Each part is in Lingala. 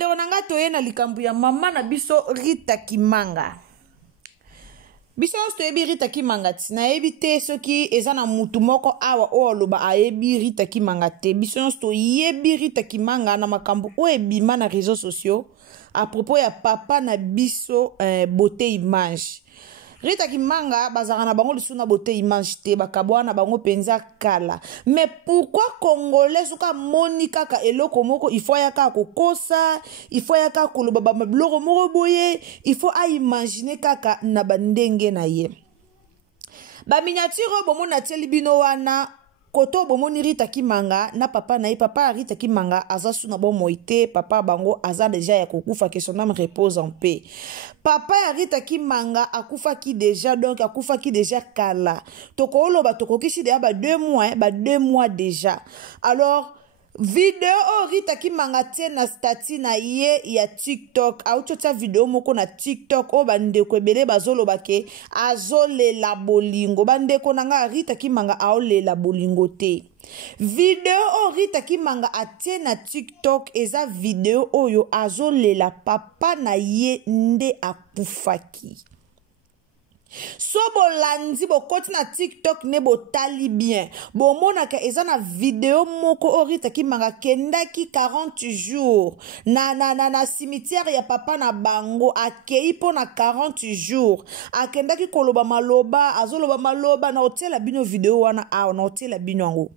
bandeko nanga toye na likambo ya mama na biso Rita Kimanga. Biso toyebi Rita Kimanga ti na yebi te soki eza na mutu moko awa o aloba ayebi Rita Kimanga te. Biso toyebi Rita Kimanga na makambo o ebima na réseaux sociaux à propos ya papa na biso beauté image. Rita Kimanga bazara na bango lisu na beauté image te bakabwa na bango penza kala. Mais pourquoi congolais soka moni kaka eloko moko il faut yaka kokosa, il faut yaka koloba ba bloko moko boye, il faut a imaginer kaka na bandenge na ye. Ba miniature bomo na teli bino wana koto bomoni Rita Kimanga na papa na ye papa Rita Kimanga aza suna bon moite papa bango aza déjà ya kokufa que son âme repose en paix. Papa ya Rita Kimanga akufa ki déjà donc akufa ki déjà kala. Toko oloba toko kisi déjà ba 2 mois déjà. Alors video Rita Kimanga na stati na ye ya TikTok auto video moko na TikTok o bandeko ebele bazoloba ke azolela bolingo bandeko nanga Rita Kimanga aolela bolingo te. Video Rita Kimanga na TikTok eza video oyo azolela papa na ye nde akufaki. So bolandi bokoti na TikTok ne botali bien. Bomonaka eza na video moko Rita Kimanga kendaki 40 jours na cimetière ya papa na bango akei po na 40 jours. Akendaki koloba maloba, azoloba maloba na otela bino video wana awa na otela bino yango.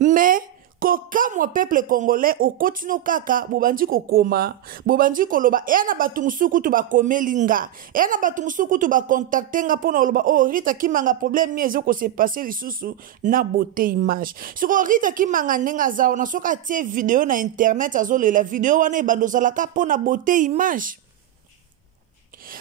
Mais koka mwa peuple congolais o kotino kaka bobandi kokoma bobandi koloba na batu musuku tu bakomeli nga na batu musuku tu bacontacter nga pona oloba Rita Kimanga problème miezo ko se passer lisusu na beauté image siko Rita Kimanga nenga zao na soka tie video na internet azolela video wana ebandozalaka pona beauté image.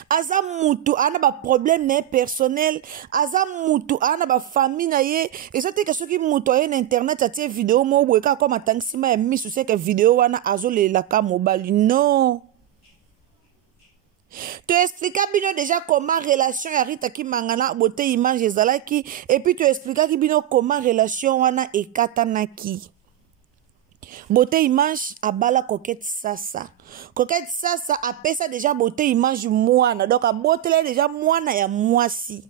Aza mutu ana ba problème na personnel, aza mutu ana ba famille na ye, ezate ke soki mutu aye na internet atie video mo bweka comme atangsima ya misu seke video wana azolela ka mobali non. Tu expliques bino déjà comment relation ya Rita Kimanga na beauté image ezalaki et puis tu expliques bino comment relation wana ekatanaki. Beauté image abala coquette sasa. Coquette sasa apesa déjà beauté image mwana. Donc abotela déjà mwana ya mwasi.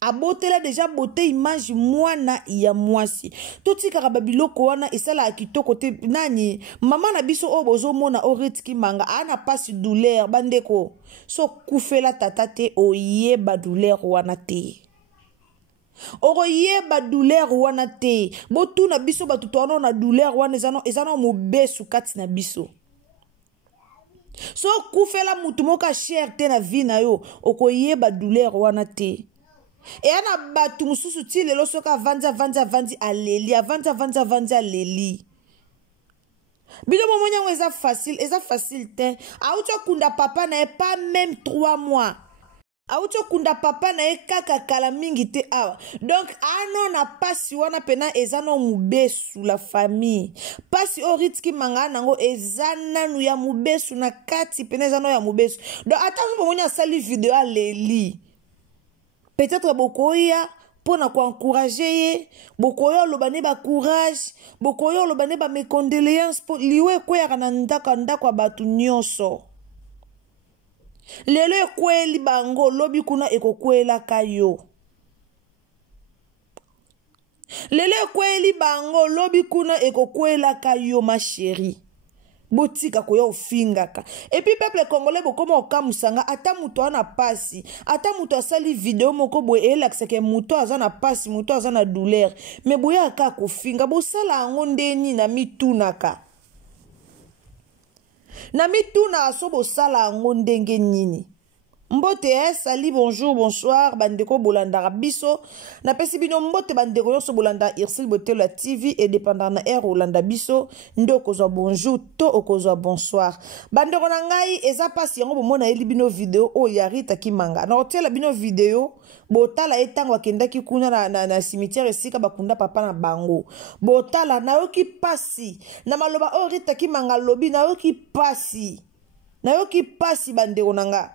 Abotela déjà beauté image mwana ya mwasi. Toti karababiloko wana esala akitoko te nani. Mama na biso obozo mona Rita Kimanga ana pasi douleur bandeko. So kufela tatate oyeba douleur wana te. Oroye ba douleur wana te. Botu na biso batutoano na douleur wana ezano mobesu kati na biso. So kufela mutu moka cher te na vie na yo. Okoye ba douleur wana te. E ana batu mususu ti lelo soka vandi aleli. Vandi aleli. Bilo momonyango eza facile te. Aoucho kunda papa na pas même 3 mois. Auto kunda papa na ye kaka kala mingi te awa. Donc ano na pasi wana pena ezano mubesu la famille. Pasi Rita Kimanga nango ezana ya mubesu na kati pena ezano ya mubesu. Donc attention bomonya sali video aleli. Peut-être bokoya pona ko encourager ye, bokoyo lobane ba courage, bokoyo lobane ba mes condoléances pour liwe kwera na ndako batu nyonso. Lelo ekweli bango lobi kuna ekokwela kayo. Lelo ekweli bango lobi kuna ekokwela kayo ma chérie. Botika koyo ofingaka. Et puis peuple congolais bokoma okamusanga ata muto ana pasi. Ata muto asali video moko boye elakseke muto aza na pasi, muto aza na douleur. Mais boya aka kofinga bosala ango ndeni na mitunaka. Na mituna asobo sala ango ndenge nini. Mbote sali bonjour bonsoir bandeko bolanda biso na pesi bino mbote bandeko nyonso bolanda Irsil Botelo TV et dépendant na air olanda biso ndo kozwa bonjour to okozwa bonsoir bandeko na ngai eza pasi yango bomona eli bino video o ya Rita Kimanga na hotela bino video botala etango akendaki kuna na cimetière esika bakunda papa na bango botala na yoki pasi na maloba o Rita Kimanga lobi na yoki pasi bandeko na ngai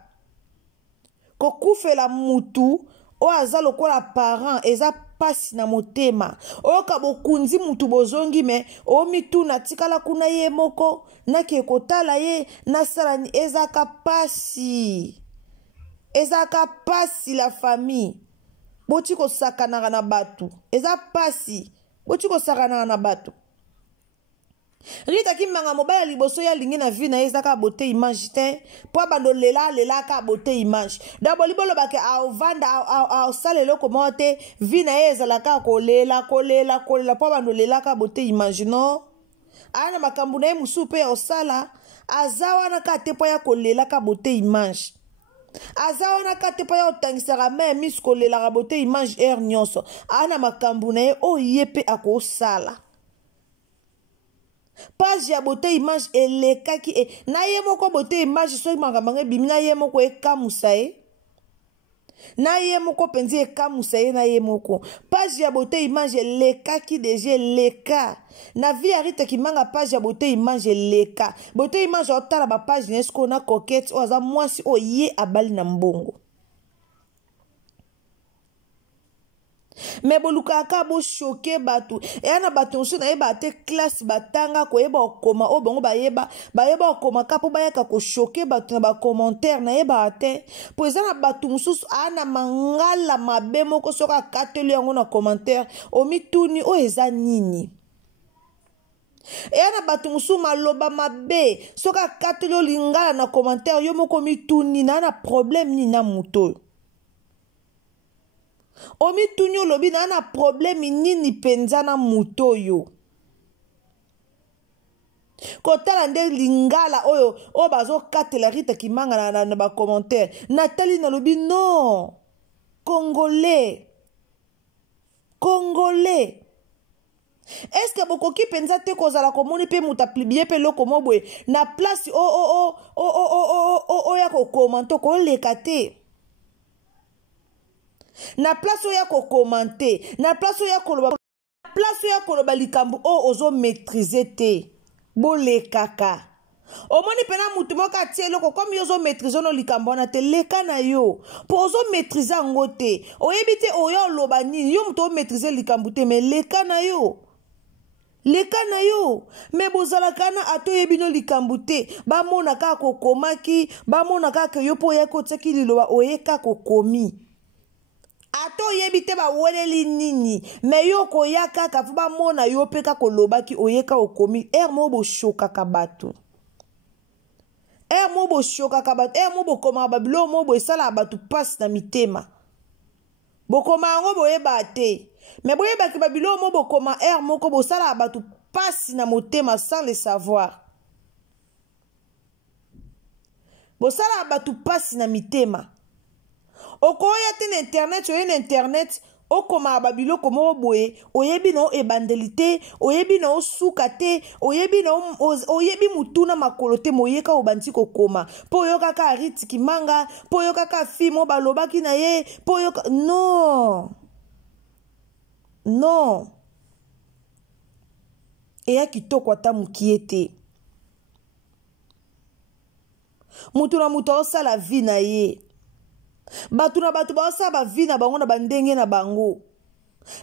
kokufela mutu o aza lokola parent eza pasi na motema oyoka bokunzi mutu bozongi me omituna tikala kuna ye moko nake kotala ye nasalani ezaka pasi la famille boti kosakanaka na batu eza pasi boti kosakanaka na batu Rita Kimanga mobile liboso ya lingi na vie na ezaka beauté image te po bando lela ka beauté image dabo libolo bake a vanda a salelo komo te vie na ezala ka kolela po bando lela ka beauté image no ana makambu na musu pe osala azawa na ka te po ya kolela ka beauté image azawa na ka te po ya otangisaka me mis kolela ka beauté image nyonso ana makambu na o yepe akosala page ya beauté image elekaki na ye moko beauté image soki makambo bimi na ye moko ekamusa ye na ye moko penzi ekamusa ye na ye moko page ya beauté image elekaki deja eleka na vie ya Rita Kimanga page ya beauté image eleka beauté image otala ba page nesko na coquette oza mwasi oye abali na mbongo me bolukaka bo choquer batu na batu nso na yeba te classe batanga ko yeba okoma o bongo bayeba okoma kapo bayaka ko choquer batu na ba commentaire na yeba te po na batu nsusu ana mangala mabe moko soka katelo yango na commentaire omituni o eza nini na batu nsusu maloba mabe soka katelo lingala na commentaire yo moko mituni na problème ni na muto omi tunyo lobi na problème nini penza na muto yo kotala nde lingala oyo o bazo katela Rita Kimanga na ba commentaire Nathalie na lobi non congolais est-ce que bokoki penza te kozala komoni pe mutaplibie pe loko mobwe na place ya ko commenter ko leka te na place oya ko commenter na place oya koloba likambu o ozo maîtriser te bolekaka omoni pena mutu moko atie eloko comme yo ozo maîtriser no likambu na te leka na yo po ozo maîtriser yango te oyebi te oya oloba nini yo mutu o maîtriser likambu te me leka na yo me bozalaka na ato yebi no likambu te bamona kaka kokomaki bamona kaka yo po oya kotiaki liloba oyeka kokomi ato yebi te baweleli nini me yo koyaka kafu bamona yo pe kaka kolobaki oyeka okomi mo boshokaka bato mo bokoma babilo mo boesala batu pasi na mitema bokoma yango boyeba te me boyebaki babilo mo bokoma moko bosala batu pasi na motema sans le savoir bosala batu pasi na mitema okoya te na internet oye na internet okoma babilo komo boye oyebi na ebandelite oyebi na osuka te oyebi mutuna makolo te moyeka obanti kokoma po oyoka ka Rita Kimanga po oyoka ka fimo balobaki na ye po oyoka non eya kitoko ata mukie te mutu na mutu osala vie na ye batu na batu baosala bavi na bango na bandenge na bango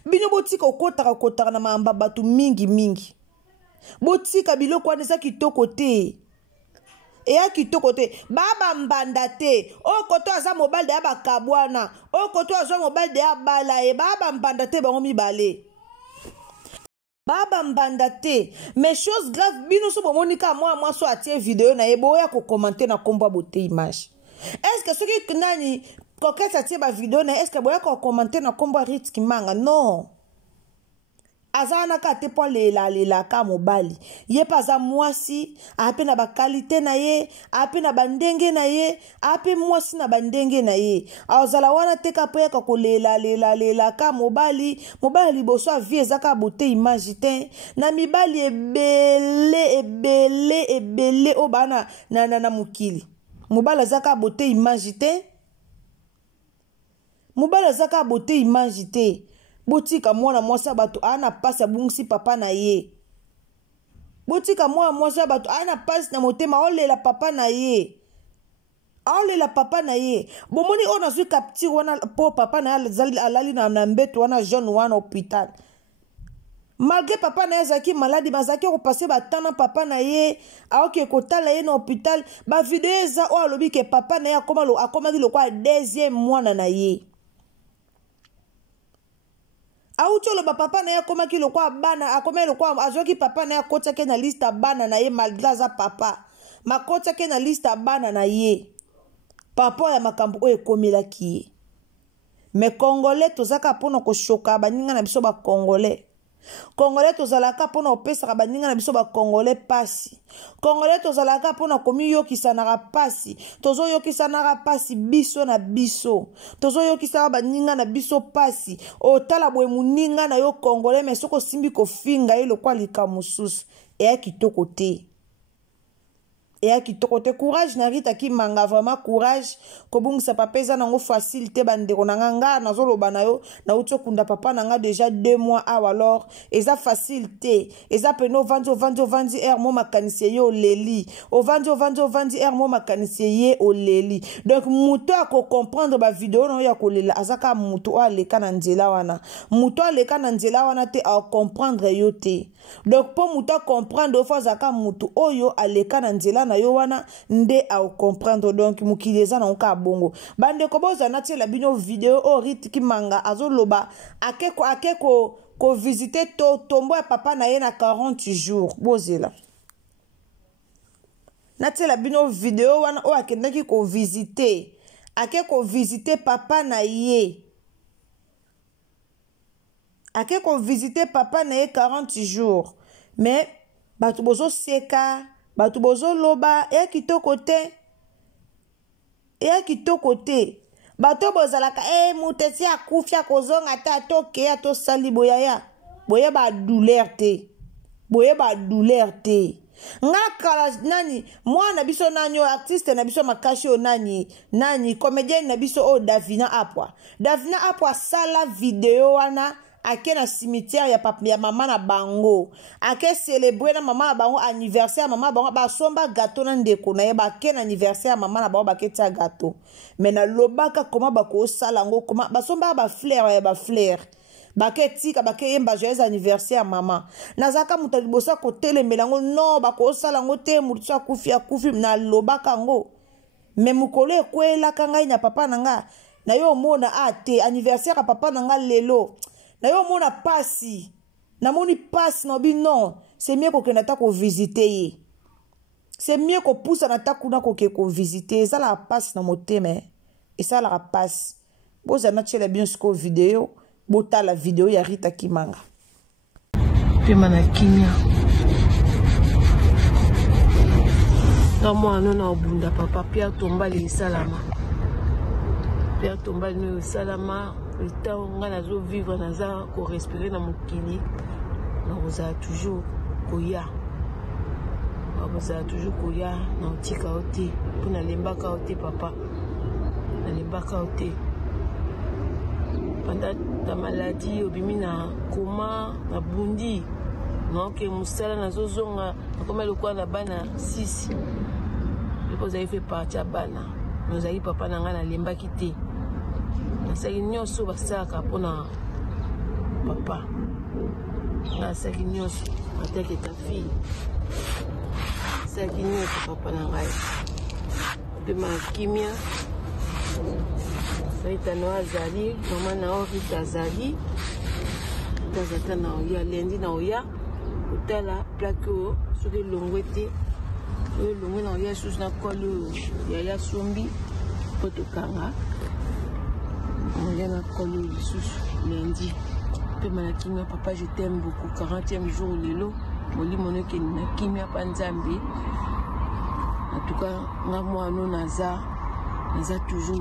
bino botika okotaka na mamba batu mingi botika biloko wana eza kitoko te eya kitoko te baba mbanda te okoto aza mobile de ya bakabwana okoto aza mobile de ya bala e baba mbanda te bango mibale baba mbanda te mais chose grave bino so bomonika mwa so atie video na ye boya ko commenter na kombo beauté image est-ce que soki nani coquette atie ba video na est-ce que boya ko commenter na kombo Rita Kimanga non azana ka te po lela ka mobali ye pa za mwasi ape na ba qualité na ye ape na bandenge na ye ape mwasi na bandenge na ye azala wana te ka po ya ko lela ka mobali boso avie ezaka beauté image te na mibali ebele o bana na mukili mobali azaka beauté image te botika mwana mwasi bato ana pasi abungisi papa na ye botika mwana mwasi bato ana pasi na motema olela papa na ye aolela papa na ye bomoni oyo nazwi capture wana po papa na ye alali na mbeto wana jeune wana hôpital malgré papa na ye azalaki maladi bazalaki kopase batana papa na ye aoki kotala ye na hôpital bavideo eza oyo alobi ke papa na ye akomaki lokwa deuxième mwana na ye auti oloba papa na ye akomaki lokwa bana akomaki lokwa azwaki papa na ye akotiaki na liste ya bana na ye malgré aza papa makotiaki na liste ya bana na ye papa ya makambo oyo ekomelaki ye me congolais tozalaka mpona koshoka baninga na biso bacongolais congolais tozalaka mpona kopesaka baninga na biso bacongolais pasi congolais tozalaka mpona komiyokisanaka pasi tozoyokisanaka pasi biso na biso tozoyokisaka baninga na biso pasi otala boye moninga na yo congolais me soki osimbi kofinga ye lokwa lika mosusu eya kitoko te eya kitoko te courage na Rita Kimanga vraiment courage kobungisa papa eza nango facile te bandeko na nga nazoloba na yo na utokunda papa na nga déjà 2 mois awa alors eza facile te eza peno vandi er mo makanisi ye oleli ovandi er mo makanisi ye oleli donc muto ako comprendre ba vidéo na ya kolela azaka muto aleka na nzela wana muto aleka na nzela wana te a comprendre yo te donc po muto comprendre fois zaka muto oyo aleka na nzela na yo wana nde a comprendre donc mukili eza na oka bongo bande ko boza na tiela bino vidéo o Rita Kimanga azoloba akeko ko visiter tombo ya papa na ye na 40 jours bozela na tiela bino vidéo wana o akendaki ko visiter akeko visiter papa na ye akeko visiter papa na ye 40 jours mais batu bozo seka batu bozo loba eya kitoko te bato bozalaka mutesi akufi akozonga te atokeya tosali boyaya boye ba douleur te nga kala nani mwana biso nani artiste na biso makashi o nani comédien na biso o Davina Apwa sala video wana ake na cimetière ya mama na bango ake célébrer na mama na bango anniversaire mama na bango basomba gâteau na ndeko na ye bake na anniversaire mama na bango baketia gâteau mais na lobaka koma bako sala ngo koma basomba ba fleur bake tika bake yemba joyeux anniversaire mama nazaka muta libosa ko telemela ngo non bako sala ngo te mutu akufi na lobaka ngo mais mukolo ekwela kanga ina papa nanga na yo mona ate anniversaire papa nanga lelo na yo mona pasi na moni pasi no bi non c'est mieux ko kena ta ko visiter c'est mieux ko poussa na ta kuna ko ke ko visiter ça la passe na motema et ça la passe boza na tshela bien sko vidéo bota la vidéo ya Rita Kimanga pema na kimia na mwana na obunda papa Pierre Tombali salama Pierre Tombali no salama le temps nga nazo vivre naza ko respirer na mokili na oza toujours koya na otika ote pona lembaka ote papa na lembaka ote pendant ta maladie obimi na koma na bundi donc musala nazo zonga comme le quoi na bana 6 because I fait partie bana nous ayi papa na nga na lembaki te nasaki nyonso basaka mpona papa nasaki nyonso atake ta fille nasaki nyonso papa na ngai pema kimia Rita no azali mama na o Rita azali tazata na oya lendi na oya utala plaque o soki longwe te oyo longwe na oya susu na kolo ya sombi po tokanga na kolo lisusu lundi pema na kimia papa je t'aime beaucoup 40e jour lelo molimo no ke na kimia pa nzambe en tout cas nga mwana naza toujours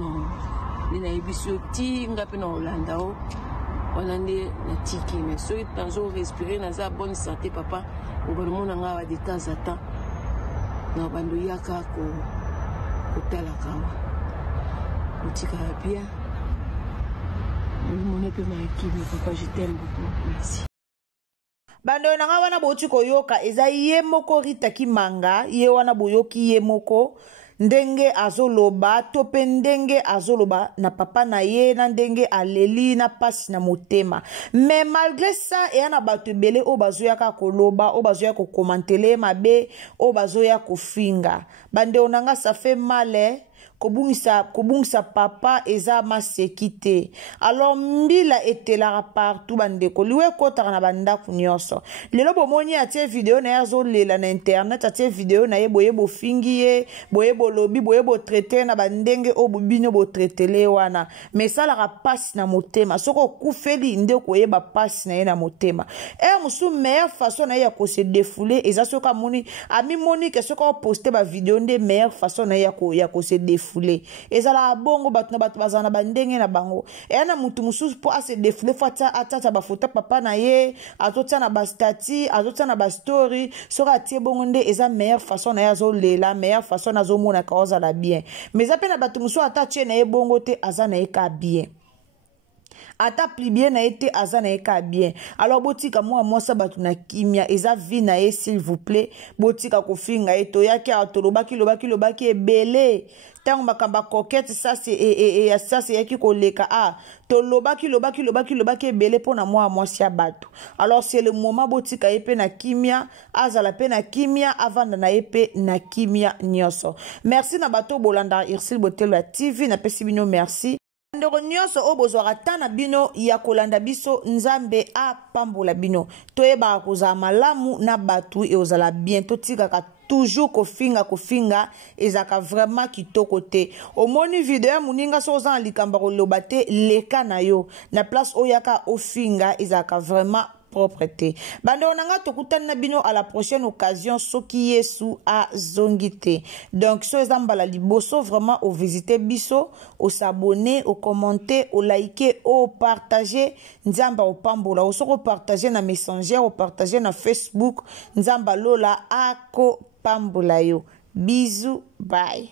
na na ebiso ti nga pe na Holanda o wana nde na tiki mais so tanzo respirer naza bonne santé papa obalomona nga wa de temps à temps na bando yaka ko kotala kawa otika bien mon peu ma papa je t'aime beaucoup merci bando nanga wana boti koyoka eza ye moko Rita Kimanga ye wana boyoki ye moko ndenge azoloba to pe ndenge azoloba na papa na ye na ndenge aleli na pasi na motema. Mais malgré ça eya na bato ebele oyo bazoyaka koloba oyo bazoya kokomantele mabe oyo bazoya kofinga. Bandeko na nga ça fait mal kobungisa papa eza maseki te. Alors mbila etelaka partout bandeko liwe kotaka na bandako nyonso. Lelo bomoni atie video na ye azolela na internet atie video na ye boye bofingi ye boye bolobi boye botraite na bandenge oyo bobino botretele wana. Mais esalaka pasi na motema soko okufeli nde koyeba pasi na ye na motema. Mosu meilleure façon na ye ya kose défouler eza soki amimoni ke soki oposte ba video nde meilleure façon na ye ya kose défouler. Ezala bongo bato na bato bazana bandenge na bango na mutu mususu po ase défouler fo atata bafoto papa na ye azotia na bastati azotia na bastory soki atie bongo nde eza meilleure façon na ye azolela meilleure façon azomona ka ozala bien. Mais eza mpe na bato mususu ata tie na ye bongo te aza na ye ka bien ata pli bien na été azana eka bien. Alors botika moi ça batu na kimia eza vie na ye s'il vous plaît botika kofinga eto yaki lobaki ebele tango makamba coquette ça c'est yaki koleka to lobaki ebele pona moi sia batu. Alors c'est le moment botika epe na kimia azala pe na kimia avanda na epe na kimia nyoso. Merci na bato bolanda Irsil Botelo TV na pesi bino merci. Ndeko nyonso o bozwaka tana bino ya kolanda biso nzambe apambola bino toyeba kozala malamu na batu e ozala bien totikaka toujours kofinga ezaka vraiment kitoko te. Omoni video ya muninga so ozana likamba koloba te leka na yo na place oyaka ofinga ezaka vraiment propreté. Bando nanga tokutana bino à la prochaine occasion soki Yesu a zongite. Donc so ezambala liboso vraiment au visiter biso, au s'abonner, au commenter, au liker, au partager, nzamba au pambola, au soko partager na Messenger, au partager na Facebook, nzamba lola ako pambola yo. Bisous, bye.